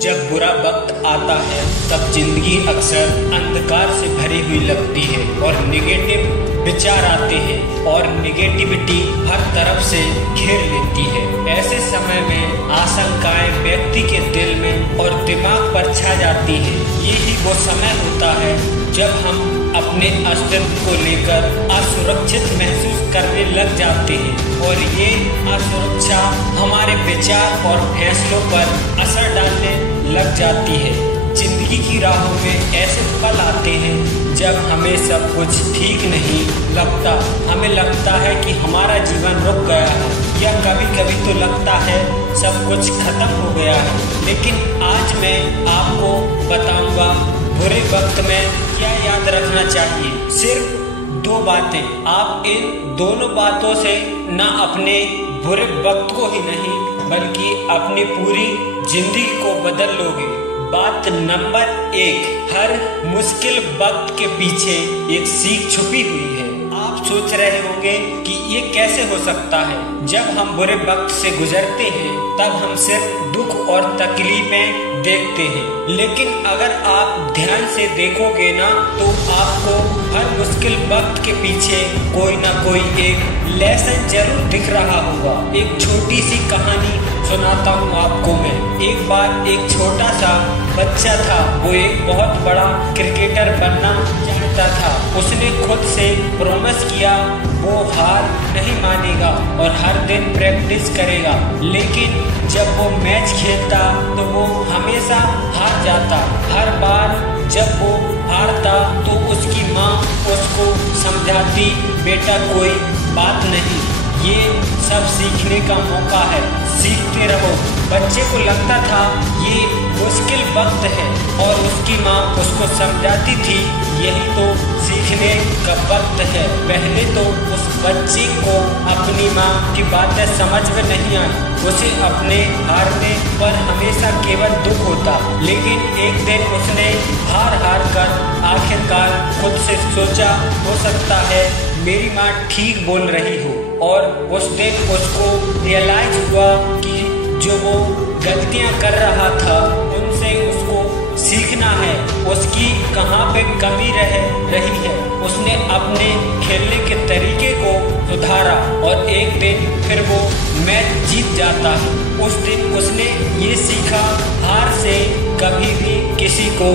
जब बुरा वक्त आता है तब जिंदगी अक्सर अंधकार से भरी हुई लगती है और निगेटिव विचार आते हैं और निगेटिविटी हर तरफ से घेर लेती है। ऐसे समय में आशंकाएं व्यक्ति के दिल में और दिमाग पर छा जाती है। यही वो समय होता है जब हम अपने अस्तित्व को लेकर असुरक्षित महसूस करने लग जाते हैं और ये असुरक्षा हमारे विचार और फैसलों पर असर डालने लग जाती है। जिंदगी की राहों में ऐसे पल आते हैं जब हमें सब कुछ ठीक नहीं लगता। हमें लगता है कि हमारा जीवन रुक गया है या कभी कभी तो लगता है सब कुछ खत्म हो गया है। लेकिन आज मैं आपको बताऊंगा बुरे वक्त में क्या याद रखना चाहिए। सिर्फ 2 बातें। आप इन दोनों बातों से न अपने बुरे वक्त को ही नहीं बल्कि अपनी पूरी जिंदगी को बदल लोगे। बात नंबर 1, हर मुश्किल वक्त के पीछे एक सीख छुपी हुई है। आप सोच रहे होंगे कि ये कैसे हो सकता है। जब हम बुरे वक्त से गुजरते हैं तब हम सिर्फ दुख और तकलीफें देखते हैं, लेकिन अगर आप ध्यान से देखोगे ना तो आपको हर मुश्किल वक्त के पीछे कोई ना कोई एक लेसन जरूर दिख रहा होगा। एक छोटी सी कहानी सुनाता हूँ आपको मैं। एक बार एक छोटा सा बच्चा था, वो एक बहुत बड़ा क्रिकेटर बनना चाहता था। उसने खुद से प्रॉमिस किया वो हार नहीं मानेगा और हर दिन प्रैक्टिस करेगा, लेकिन जब वो मैच खेलता तो वो हमेशा हार जाता। हर बार जब वो हारता तो उसकी माँ उसको समझाती, बेटा कोई बात नहीं, ये सब सीखने का मौका है, सीखते रहो। बच्चे को लगता था ये मुश्किल वक्त है और उसकी माँ उसको समझाती थी यही तो सीखने का वक्त है। पहले तो उस बच्चे को अपनी माँ की बातें समझ में नहीं आई। उसे अपने हारने पर हमेशा केवल दुख होता, लेकिन एक दिन उसने हार कर आखिरकार खुद से सोचा हो सकता है मेरी माँ ठीक बोल रही हो। और उस दिन उसको रियलाइज हुआ कि जो वो गलतियाँ कर रहा था उनसे उसको सीखना है, उसकी कहाँ पे कमी रही है। उसने अपने खेलने के तरीके को सुधारा और एक दिन फिर वो मैच जीत जाता है। उस दिन उसने ये सीखा हार से कभी भी किसी को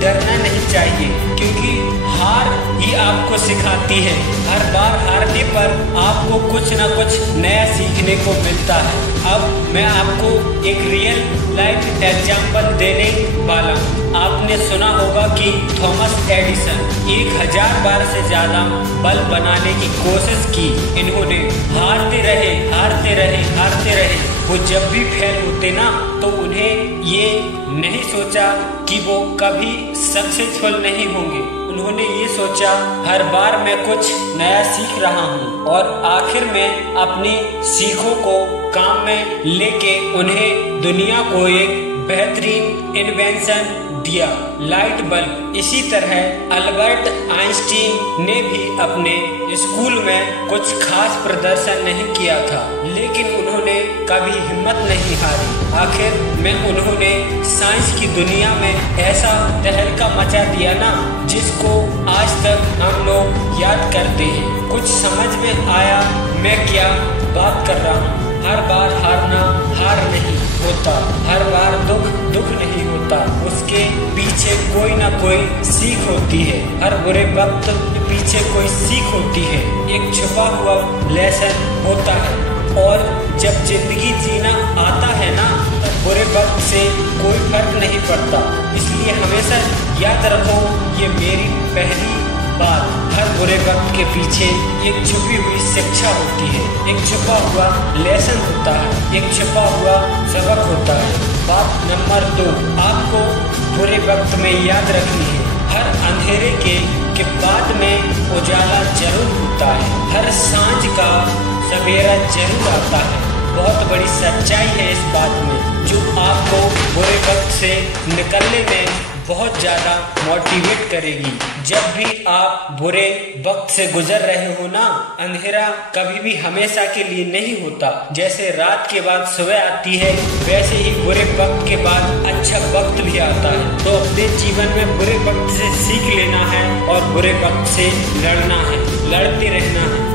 डरना नहीं चाहिए, क्योंकि हार ही आपको सिखाती है। हर बार हारने पर आपको कुछ न कुछ नया सीखने को मिलता है। अब मैं आपको एक रियल लाइफ एग्जाम्पल देने वाला हूँ। आपने सुना होगा कि थॉमस एडिसन 1000 बार से ज्यादा बल्ब बनाने की कोशिश की। इन्होंने हारते रहे। वो जब भी फेल होते ना तो उन्हें ये नहीं सोचा कि वो कभी सक्सेसफुल नहीं होंगे। उन्होंने ये सोचा हर बार मैं कुछ नया सीख रहा हूँ और आखिर में अपनी सीखों को काम में लेके उन्हें दुनिया को एक बेहतरीन इन्वेंशन दिया, लाइट बल्ब। इसी तरह अल्बर्ट आइंस्टीन ने भी अपने स्कूल में कुछ खास प्रदर्शन नहीं किया था, लेकिन उन्होंने कभी हिम्मत नहीं हारी। आखिर में उन्होंने साइंस की दुनिया में ऐसा तहलका मचा दिया ना जिसको आज तक हम लोग याद करते हैं। कुछ समझ में आया मैं क्या बात कर रहा हूँ। हर बार हारना हार नहीं होता, हर बार दुख नहीं होता, उसके पीछे कोई ना कोई सीख होती है। हर बुरे वक्त के पीछे कोई सीख होती है, एक छुपा हुआ लेसन होता है। और जब जिंदगी जीना आता है ना तब बुरे वक्त से कोई फर्क नहीं पड़ता। इसलिए हमेशा याद रखो ये मेरी पहली बात, हर बुरे वक्त के पीछे एक छुपी हुई शिक्षा होती है, एक छुपा हुआ लेसन होता है, एक छुपा हुआ सबक होता है। बात नंबर 2, आपको बुरे वक्त में याद रखनी है हर अंधेरे के बाद में उजाला जरूर होता है, हर सांझ का सवेरा जरूर आता है। बहुत बड़ी सच्चाई है इस बात में जो आपको बुरे वक्त से निकलने में बहुत ज्यादा मोटिवेट करेगी। जब भी आप बुरे वक्त से गुजर रहे हो ना, अंधेरा कभी भी हमेशा के लिए नहीं होता। जैसे रात के बाद सुबह आती है, वैसे ही बुरे वक्त के बाद अच्छा वक्त भी आता है। तो अपने जीवन में बुरे वक्त से सीख लेना है और बुरे वक्त से लड़ना है, लड़ते रहना है।